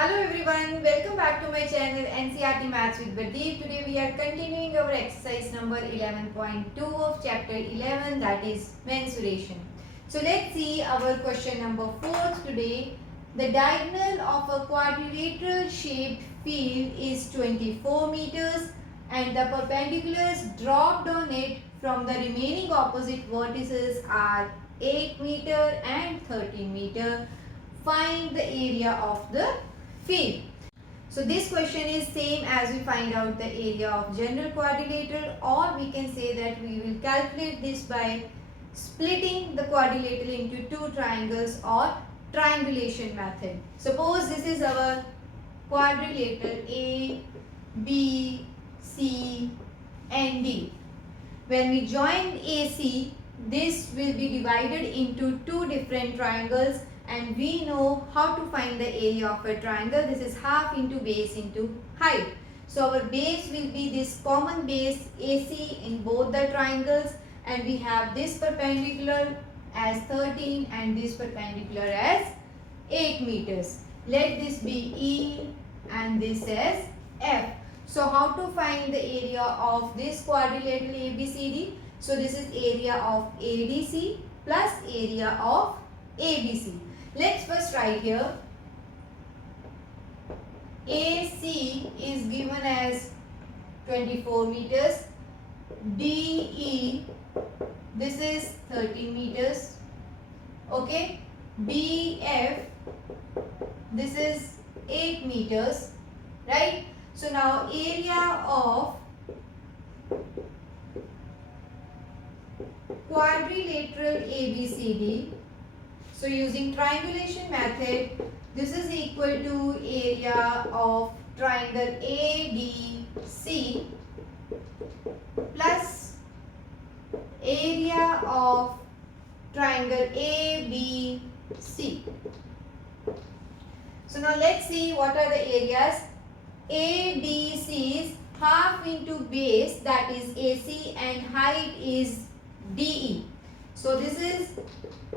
Hello everyone, welcome back to my channel NCRT Maths with Pradeep. Today we are continuing our exercise number 11.2 of chapter 11, that is mensuration. So let's see our question number 4 today. The diagonal of a quadrilateral shaped field is 24 meters and the perpendiculars dropped on it from the remaining opposite vertices are 8 meter and 13 meter. Find the area of the field. So this question is same as we find out the area of general quadrilateral, or we can say that we will calculate this by splitting the quadrilateral into two triangles or triangulation method. Suppose this is our quadrilateral A, B, C and D. When we join AC, this will be divided into two different triangles and we know how to find the area of a triangle. This is half into base into height. So our base will be this common base AC in both the triangles, and we have this perpendicular as 13 and this perpendicular as 8 meters. Let this be E and this as F. So how to find the area of this quadrilateral ABCD? So this is area of ADC plus area of ABC. Let's first write here. AC is given as 24 meters. DE, this is 13 meters. Okay. BF, this is 8 meters. Right. So now area of quadrilateral ABCD. So using triangulation method, this is equal to area of triangle ADC plus area of triangle ABC. So now let's see what are the areas. ADC is half into base, that is AC, and height is DE. So this is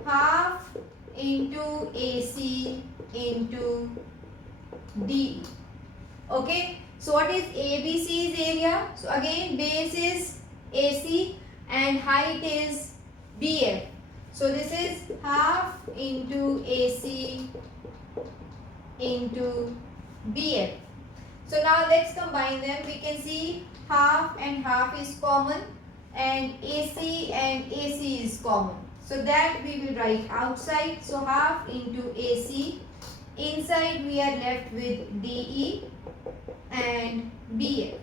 half into AC into DE. Okay. So what is ABC's area? So again base is AC and height is BF. So this is half into AC into BF. So now let's combine them. We can see half and half is common and AC and AC is common. So that we will write outside. So half into AC. Inside we are left with DE and BF.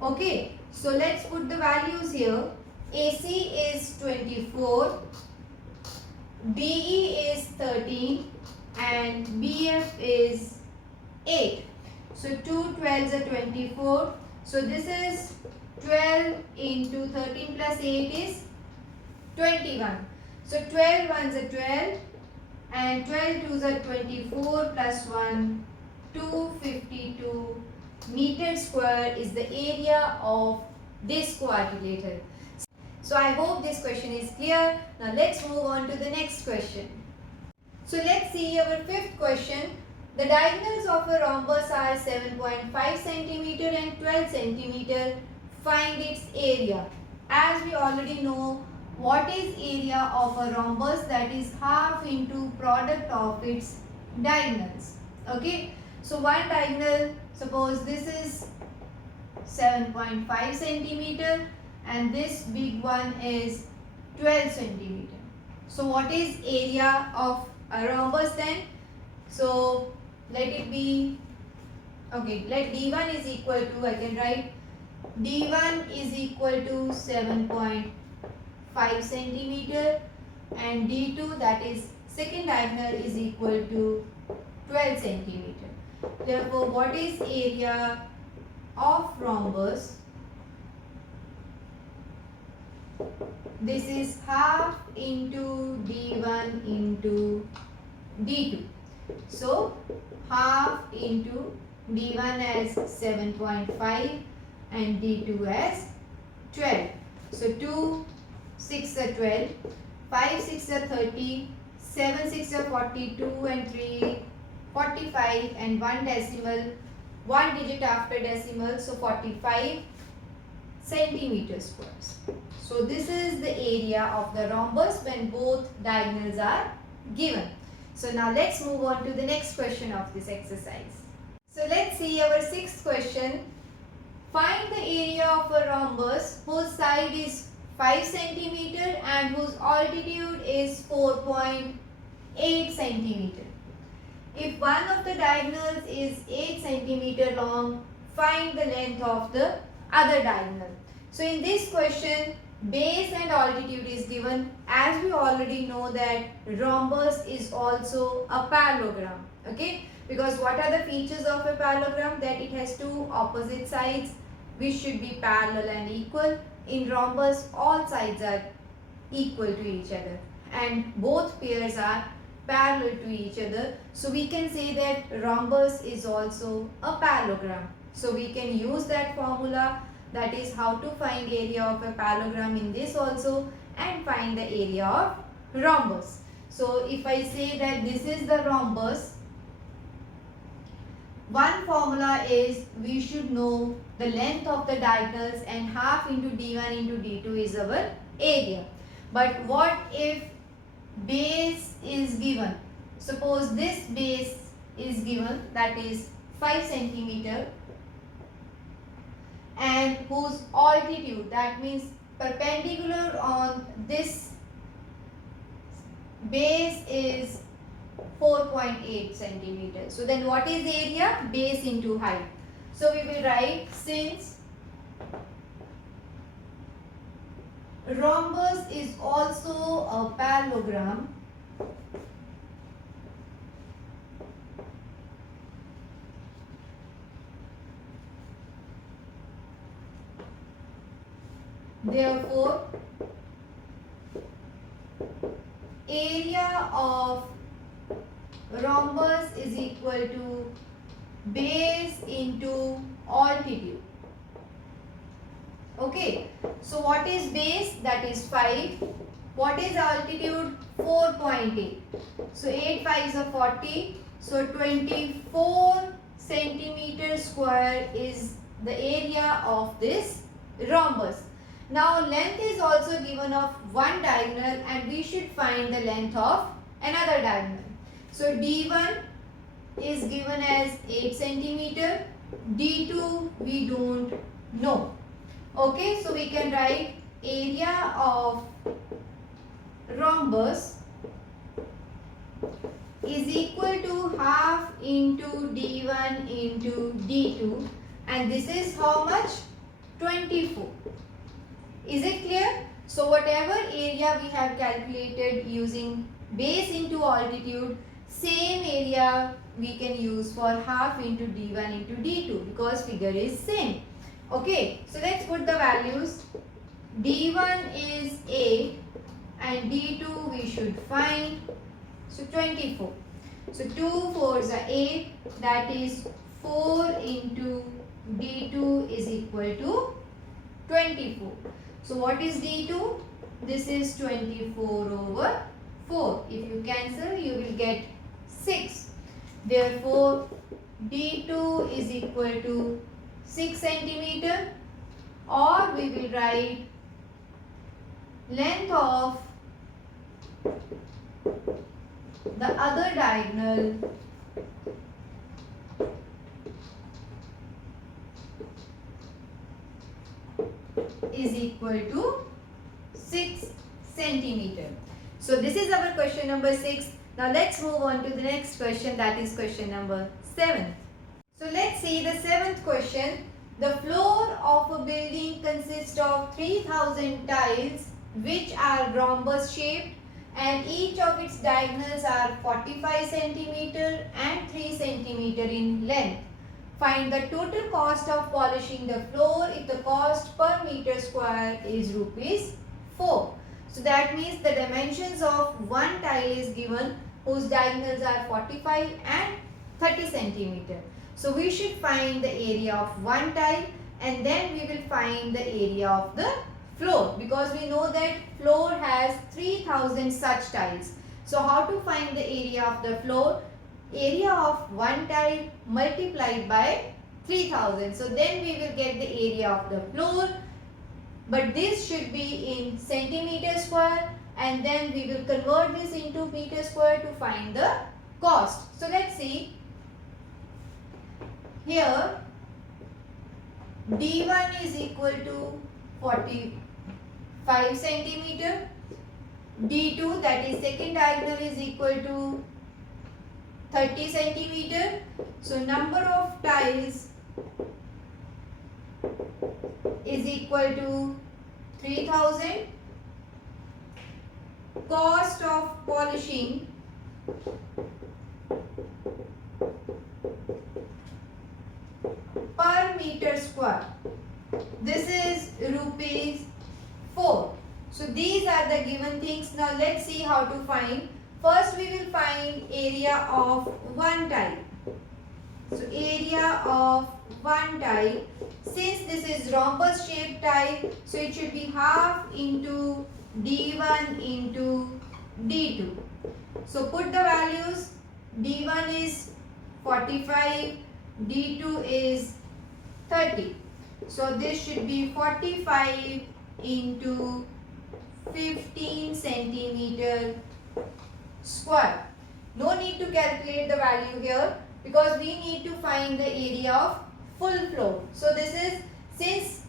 Okay. So let's put the values here. AC is 24. DE is 13 and BF is 8. So 2 12s are 24. So this is 12 into 13 plus 8 is 21. So 12 ones are 12 and 12 twos are 24 plus 1, 252 meter square is the area of this quadrilateral. So I hope this question is clear. Now let's move on to the next question. So let's see our fifth question. The diagonals of a rhombus are 7.5 centimeter and 12 centimeter. Find its area. As we already know, what is area of a rhombus? That is half into product of its diagonals. Okay. So one diagonal, suppose this is 7.5 centimeter and this big one is 12 centimeter. So what is area of a rhombus then? So let it be, okay, let D1 is equal to, I can write D1 is equal to 7.5 centimeter and D2, that is second diagonal, is equal to 12 centimeter. Therefore, what is area of rhombus? This is half into D1 into D2. So half into D1 as 7.5 and D2 as 12. So 2 6 are 12, 5 6 are 30, 7 6 are 42 and 3 45 and 1 decimal, 1 digit after decimal, so 45 centimeter squares. So this is the area of the rhombus when both diagonals are given. So now let's move on to the next question of this exercise. So let's see our sixth question. Find the area of a rhombus whose side is 5 centimeter and whose altitude is 4.8 centimeter. If one of the diagonals is 8 centimeter long, find the length of the other diagonal. So in this question, base and altitude is given. As we already know that rhombus is also a parallelogram. Okay, because what are the features of a parallelogram? That it has two opposite sides which should be parallel and equal. In rhombus, all sides are equal to each other and both pairs are parallel to each other. So we can say that rhombus is also a parallelogram. So we can use that formula, that is how to find area of a parallelogram in this also and find the area of rhombus. So if I say that this is the rhombus, one formula is we should know the length of the diagonals and half into d1 into d2 is our area. But what if base is given? Suppose this base is given, that is 5 centimeter, and whose altitude, that means perpendicular on this base, is 4.8 centimeters. So then what is area? Base into height. So we will write, since rhombus is also a parallelogram, therefore area of rhombus is equal to base into altitude. Okay, so what is base? That is 5. What is altitude? 4.8. So 8 5s are 40. So 24 centimeter square is the area of this rhombus. Now length is also given of one diagonal and we should find the length of another diagonal. So D1 is given as 8 centimeter, D2 we don't know. Okay, so we can write area of rhombus is equal to half into D1 into D2, and this is how much? 24. Is it clear? So whatever area we have calculated using base into altitude, same area we can use for half into D1 into D2 because figure is same. Okay, so let's put the values. D1 is 8 and D2 we should find, so 24. So 2 4s are 8, that is 4 into D2 is equal to 24. So what is D2? This is 24 over 4. If you cancel, you will get 6. Therefore, D2 is equal to 6 centimeter, or we will write length of the other diagonal is equal to 6 centimeter. So this is our question number 6. Now let's move on to the next question, that is question number 7. So let's see the 7th question. The floor of a building consists of 3000 tiles which are rhombus shaped and each of its diagonals are 45 centimeter and 3 centimeter in length. Find the total cost of polishing the floor if the cost per meter square is rupees 4. So that means the dimensions of one tile is given whose diagonals are 45 and 30 centimeter. So we should find the area of one tile and then we will find the area of the floor because we know that floor has 3000 such tiles. So how to find the area of the floor? area of one tile multiplied by 3000. So then we will get the area of the floor, but this should be in centimeter square, and then we will convert this into meter square to find the cost. So let's see. Here D1 is equal to 45 centimeter. D2, that is second diagonal, is equal to 30 centimeter. So number of tiles is equal to 3000. Cost of polishing per meter square, this is rupees 4. So these are the given things. Now let's see how to find. First we will find area of one tile. So area of one tile, since this is rhombus shaped tile, so it should be half into D1 into D2. So put the values. D1 is 45, D2 is 30. So this should be 45 into 15 centimeter square. No need to calculate the value here because we need to find the area of full floor. So this is, since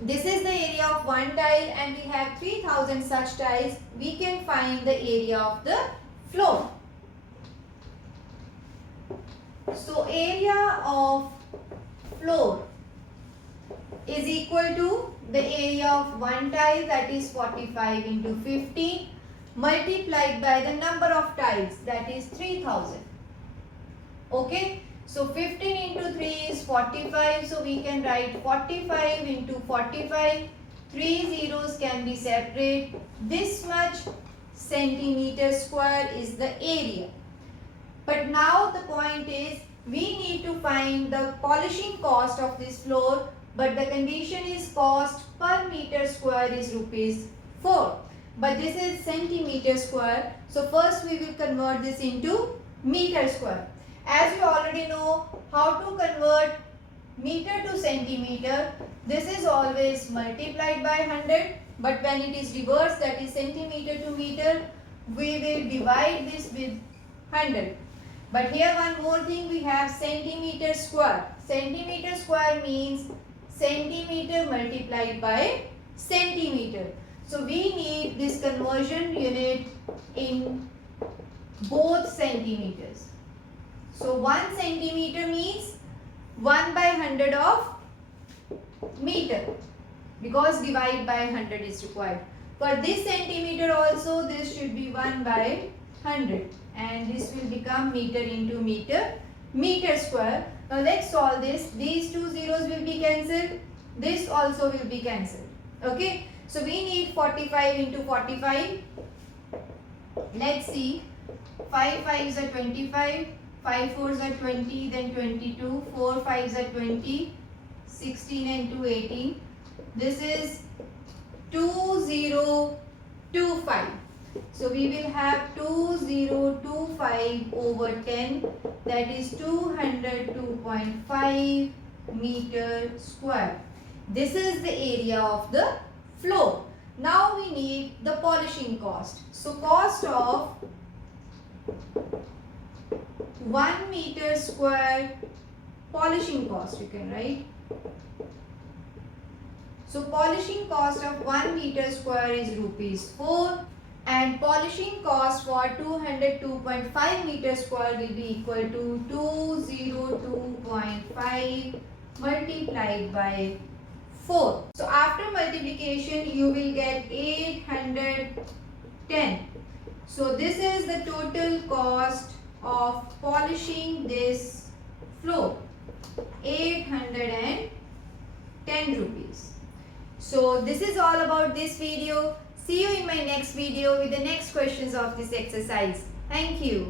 this is the area of one tile and we have 3000 such tiles, we can find the area of the floor. So area of floor is equal to the area of one tile, that is 45 into 15, multiplied by the number of tiles, that is 3000. Okay, so 15 into 3 is 45, so we can write 45 into 45. 3 zeros can be separate. This much centimeter square is the area. But now the point is, we need to find the polishing cost of this floor, but the condition is cost per meter square is rupees 4. But this is centimeter square. So first we will convert this into meter square. As you already know how to convert meter to centimeter, this is always multiplied by 100. But when it is reversed, that is centimeter to meter, we will divide this with 100. But here one more thing, we have centimeter square. Centimeter square means centimeter multiplied by centimeter. So we need this conversion unit in both centimeters. So 1 centimeter means 1 by 100 of meter, because divide by 100 is required. For this centimeter also, this should be 1 by 100, and this will become meter into meter, meter square. Now let's solve this. These two zeros will be cancelled. This also will be cancelled. Okay. So we need 45 into 45. Let's see. 5 5s are 25. 5 4s are 20. Then 22. 4 5s are 20. 16 and 2 18. This is 2025. So we will have 2025 over 10, that is 202.5 meter square. This is the area of the floor. Now we need the polishing cost. So cost of 1 meter square polishing cost, you can write. So polishing cost of 1 meter square is rupees 4. And polishing cost for 202.5 meter square will be equal to 202.5 multiplied by 4. So after multiplication you will get 810. So this is the total cost of polishing this floor, 810 rupees. So this is all about this video. See you in my next video with the next questions of this exercise. Thank you.